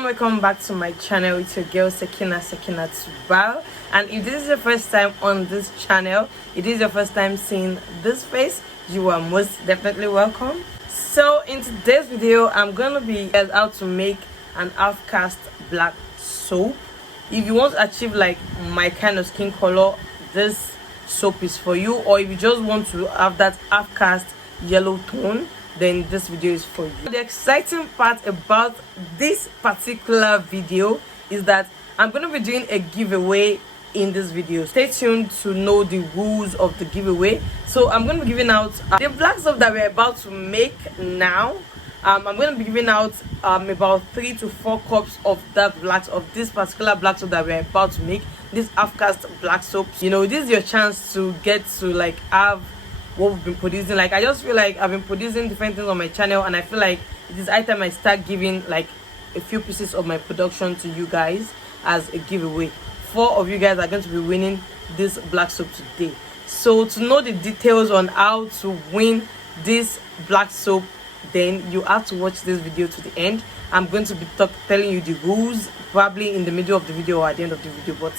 everyone, welcome back to my channel. It's your girl Sekinah Tubal, and if this is your first time on this channel, it is your first time seeing this face, you are most definitely welcome. So in today's video, I'm gonna be how to make an half-cast black soap. If you want to achieve like my kind of skin color, this soap is for you. Or if you just want to have that half-cast yellow tone, then this video is for you. The exciting part about this particular video is that I'm going to be doing a giveaway in this video. Stay tuned to know the rules of the giveaway. So I'm going to be giving out the black soap that we're about to make now. I'm going to be giving out about 3 to 4 cups of that this particular black soap that we're about to make, this half-cast black soap. You know, this is your chance to get to like have what we've been producing. Like, I just feel like I've been producing different things on my channel, and I feel like it is high time I start giving like a few pieces of my production to you guys as a giveaway. 4 of you guys are going to be winning this black soap today. So to know the details on how to win this black soap, then you have to watch this video to the end. I'm going to be telling you the rules probably in the middle of the video or at the end of the video, but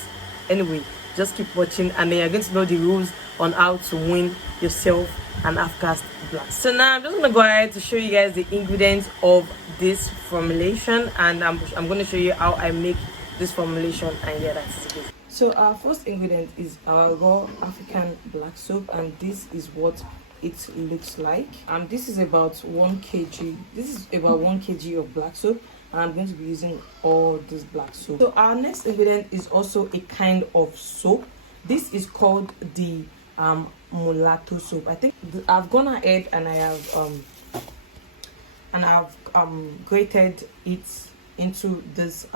anyway, just keep watching and then you're going to know the rules on how to win yourself an half-cast black. So now I'm just going to go ahead to show you guys the ingredients of this formulation, and I'm going to show you how I make this formulation, and yeah, that's it. So our first ingredient is our raw African black soap, and this is what it looks like. This is about 1 kg. This is about 1 kg of black soap, and I'm going to be using all this black soap. So our next ingredient is also a kind of soap. This is called the mulatto soap. I think I've gone ahead and I have grated it into this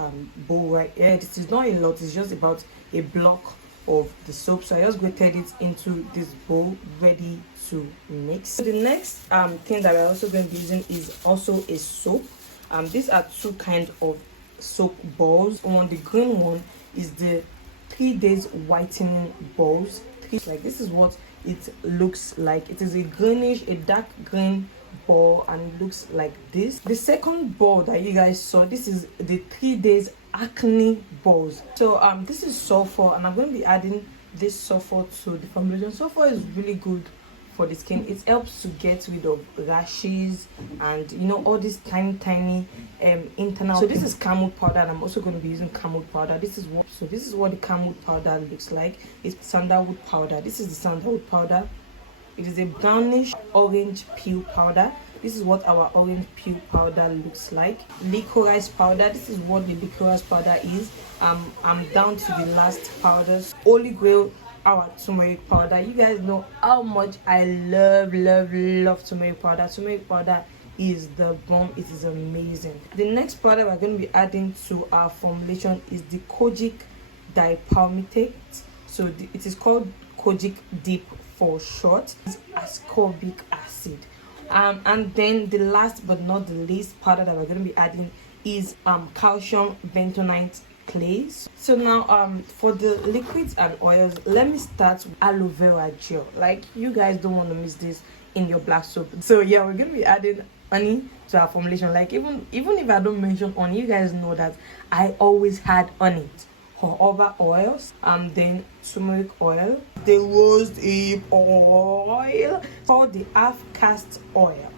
bowl right here. This is not a lot, it's just about a block of the soap, so I just grated it into this bowl ready to mix. So the next thing that we're also going to be using is also a soap. These are 2 kinds of soap balls. The green one is the 3 days whitening balls. Like, this is what it looks like. It is a dark green ball, and it looks like this. The second ball that you guys saw, this is the 3 days acne balls. So this is sulfur, and I'm going to be adding this sulfur to the formulation. Sulfur is really good for the skin. It helps to get rid of rashes and, you know, all these tiny internal. So this is camel powder, and I'm also going to be using camel powder. This is what the camel powder looks like. It's sandalwood powder. This is the sandalwood powder. It is a brownish orange peel powder. This is what our orange peel powder looks like. Licorice powder. This is what the licorice powder is. I'm down to the last powders. Holy Grail, our turmeric powder. You guys know how much I love turmeric powder. Turmeric powder is the bomb. It is amazing. The next powder we're going to be adding to our formulation is the Kojic dipalmitate. So it is called Kojic dip for short. It's ascorbic acid. And then the last but not the least powder that we're going to be adding is calcium bentonite clays. So now for the liquids and oils, let me start with aloe vera gel. Like, you guys don't want to miss this in your black soap. So yeah, we're going to be adding honey to our formulation. Like, even if I don't mention honey, you guys know that I always had honey. Other oils, then turmeric oil, the rose hip oil, for the half-cast oil.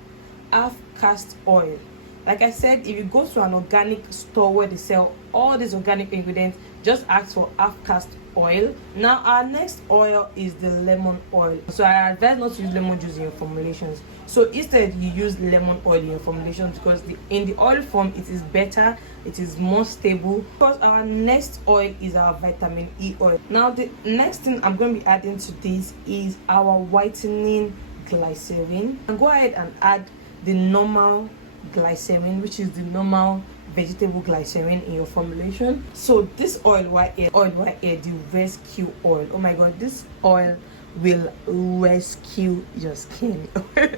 Like I said, if you go to an organic store where they sell all these organic ingredients, just ask for half-cast oil. Now our next oil is the lemon oil. So I advise not to use lemon juice in your formulations. So instead you use lemon oil in your formulations, because in the oil form it is better, it is more stable. Because our next oil is our vitamin E oil. Now the next thing I'm going to be adding to this is our whitening glycerin. And go ahead and add the normal glycerin, which is the normal vegetable glycerin in your formulation. So this oil right here, the rescue oil. Oh my god, this oil will rescue your skin.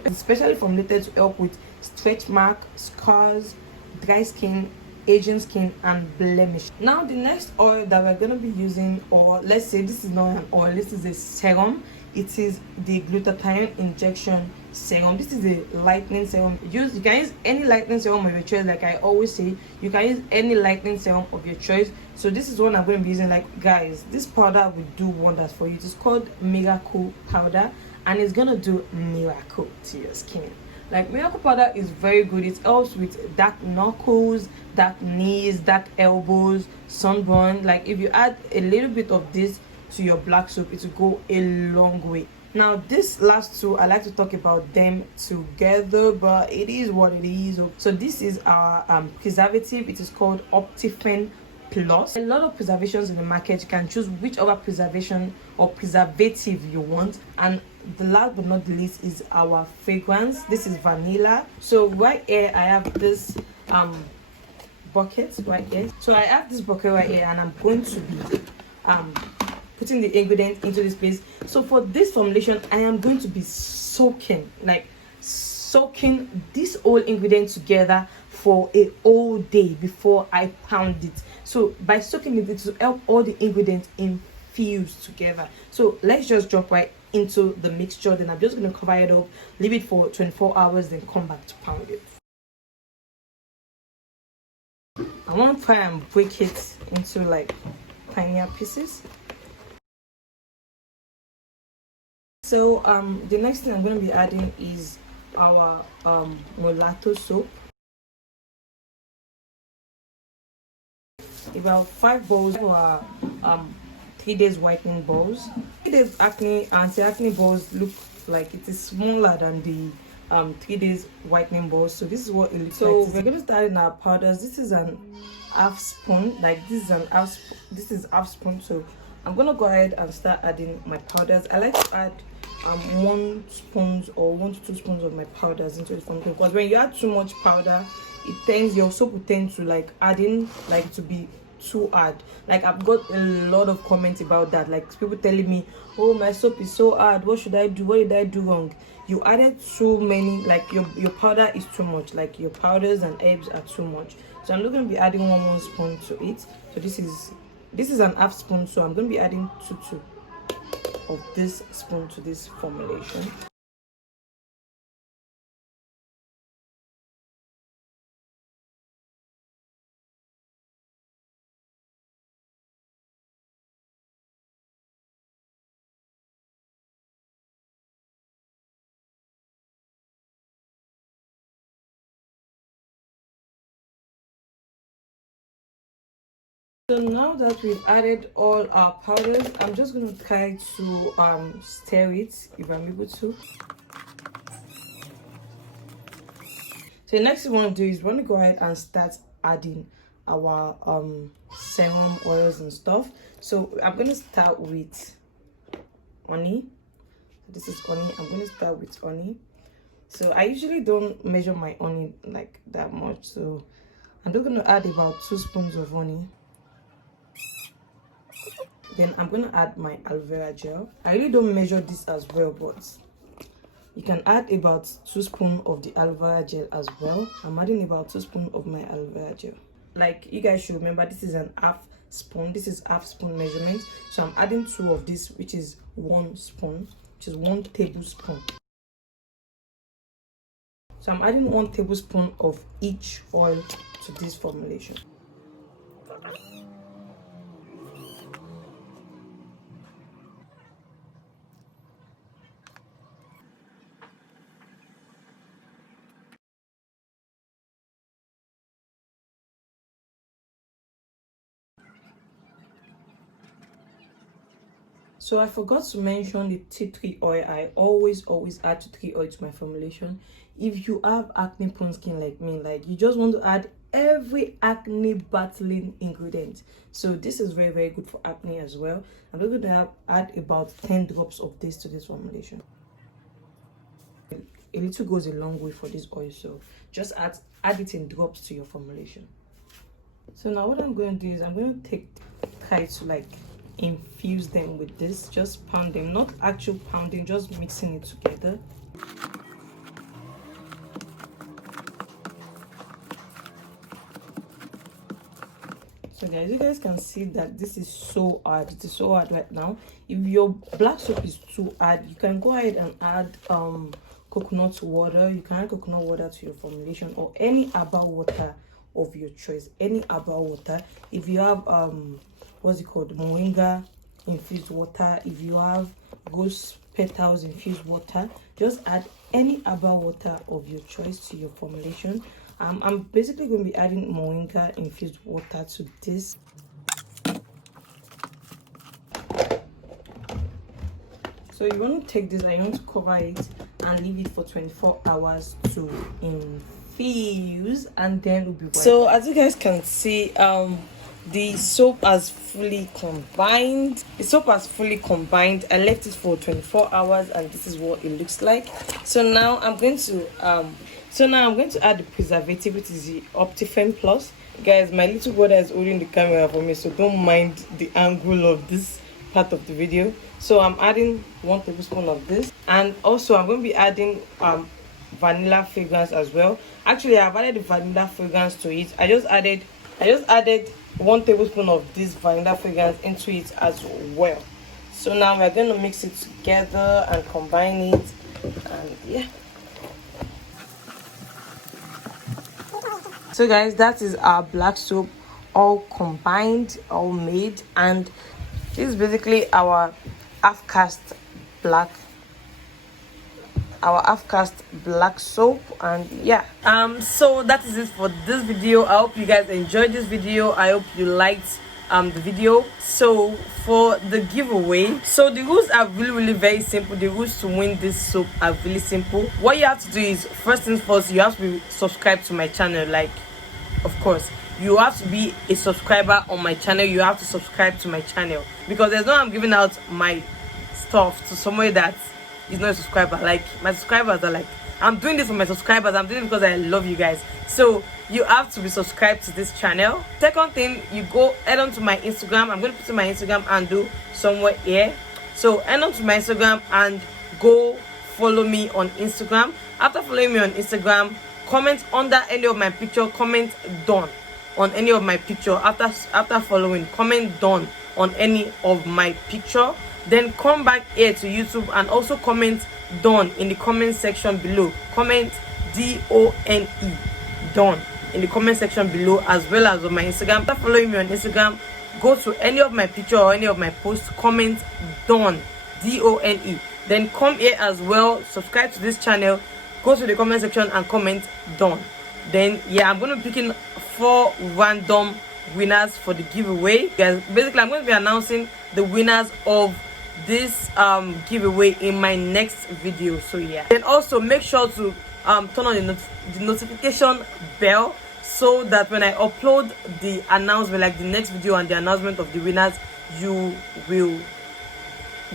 Especially formulated to help with stretch mark, scars, dry skin, aging skin, and blemish. Now the next oil that we're going to be using, or let's say this is not an oil, this is a serum. It is the glutathione injection serum. This is the lightening serum. You can use any lightening serum of your choice. Like I always say, you can use any lightening serum of your choice. So this is what I'm going to be using. Like guys, this powder will do wonders for you. It is called Miracle Powder, and it's gonna do miracle to your skin. Like miracle powder is very good. It helps with dark knuckles, dark knees, dark elbows, sunburn. Like if you add a little bit of this to your black soap, it will go a long way. Now this last two, I like to talk about them together, but it is what it is. So this is our preservative. It is called Optifen Plus. A lot of preservations in the market. You can choose whichever preservation or preservative you want. And the last but not the least is our fragrance. This is vanilla. So right here I have this bucket right here. So I have this bucket right here, and I'm going to be putting the ingredients into this place. So for this formulation, I am going to be soaking this whole ingredient together for a whole day before I pound it. So by soaking it, it will help all the ingredients infuse together. So let's just drop right into the mixture. Then I'm just going to cover it up, leave it for 24 hours, then come back to pound it. I want to try and break it into like tinier pieces. So the next thing I'm going to be adding is our mulatto soap. About 5 balls of our 3 days whitening balls. 3 days anti-acne balls look like it is smaller than the 3 days whitening balls. So this is what it looks like. So we're going to start in our powders. This is an half spoon. Like this is half spoon. So I'm gonna go ahead and start adding my powders. I like to add 1 spoon or 1 to 2 spoons of my powders into the formula, because when you add too much powder, your soap will tend to like adding like to be too hard. Like I've got a lot of comments about that, like people telling me, oh, my soap is so hard, what should I do, what did I do wrong? You added too many, like your powder is too much, like your powders and herbs are too much. So I'm not going to be adding 1 spoon to it. So this is an half spoon, so I'm going to be adding 2 of this spoon to this formulation. So now that we've added all our powders, I'm just going to try to stir it if I'm able to. So the next thing we want to do is we want to go ahead and start adding our serum oils and stuff. So I'm going to start with honey. This is honey. I'm going to start with honey. So I usually don't measure my honey like that much, so I'm just going to add about 2 spoons of honey. Then I'm going to add my aloe vera gel. I really don't measure this as well, but you can add about 2 spoons of the aloe vera gel as well. I'm adding about 2 spoons of my aloe vera gel. Like you guys should remember, this is an half spoon. This is half spoon measurement. So I'm adding 2 of this, which is 1 spoon, which is 1 tablespoon. So I'm adding 1 tablespoon of each oil to this formulation. So I forgot to mention the tea tree oil. I always add tea tree oil to my formulation. If you have acne prone skin like me, like you just want to add every acne battling ingredient, so this is very good for acne as well. I'm going to add about 10 drops of this to this formulation. A little goes a long way for this oil, so just add it in drops to your formulation. So now what I'm going to do is I'm going to try to like infuse them with this, just pound them, not actual pounding, just mixing it together. So guys, you guys can see that this is so hard. It is so hard right now. If your black soap is too hard, you can go ahead and add coconut water. You can add coconut water to your formulation, or any herbal water of your choice. Any herbal water. If you have what's it called, moringa infused water, if you have rose petals infused water, just add any herbal water of your choice to your formulation. I'm basically going to be adding moringa infused water to this. So you want to take this and you want to cover it and leave it for 24 hours to infuse, and then it'll be white. So as you guys can see, the soap has fully combined. The soap has fully combined. I left it for 24 hours and this is what it looks like. So now I'm going to add the preservative, which is the Optifem Plus. Guys, my little brother is holding the camera for me, so don't mind the angle of this part of the video. So I'm adding 1 tablespoon of this, and also I'm going to be adding vanilla fragrance as well. Actually, I've added the vanilla fragrance to it. I just added 1 tablespoon of this vanilla fragrance into it as well. So now we're going to mix it together and combine it, and yeah. So guys, that is our black soap all combined, all made, and this is basically our HALFCAST black soap. And yeah, so that is it for this video. I hope you guys enjoyed this video. I hope you liked the video. So for the giveaway, so the rules are really very simple. The rules to win this soap are really simple. What you have to do is, first things first, you have to be subscribed to my channel. Like, of course, you have to be a subscriber on my channel. You have to subscribe to my channel, because there's no I'm giving out my stuff to somebody that is not a subscriber. Like, my subscribers are like, I'm doing this for my subscribers. I'm doing it because I love you guys. So you have to be subscribed to this channel. Second thing, you go head on to my Instagram. I'm going to put my Instagram handle somewhere here. So head on to my Instagram and go follow me on Instagram. After following me on Instagram, comment under any of my picture. Comment done on any of my picture. After following, comment done on any of my picture. Then come back here to YouTube and also comment done in the comment section below. Comment DONE done in the comment section below, as well as on my Instagram. After following me on Instagram, go to any of my picture or any of my posts, comment done DONE. Then come here as well, subscribe to this channel, go to the comment section and comment done. Then yeah, I'm going to be picking 4 random winners for the giveaway. Guys, basically I'm going to be announcing the winners of this giveaway in my next video. So yeah, and also make sure to turn on the notification bell, so that when I upload the announcement, like the next video and the announcement of the winners, you will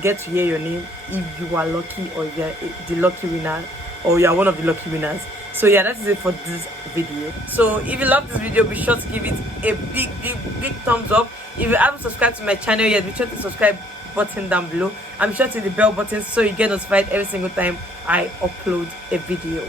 get to hear your name if you are lucky, or if you are the lucky winner, or you are one of the lucky winners. So yeah, that is it for this video. So if you love this video, be sure to give it a big thumbs up. If you haven't subscribed to my channel yet, be sure to subscribe button down below, and be sure to hit the bell button so you get notified every single time I upload a video.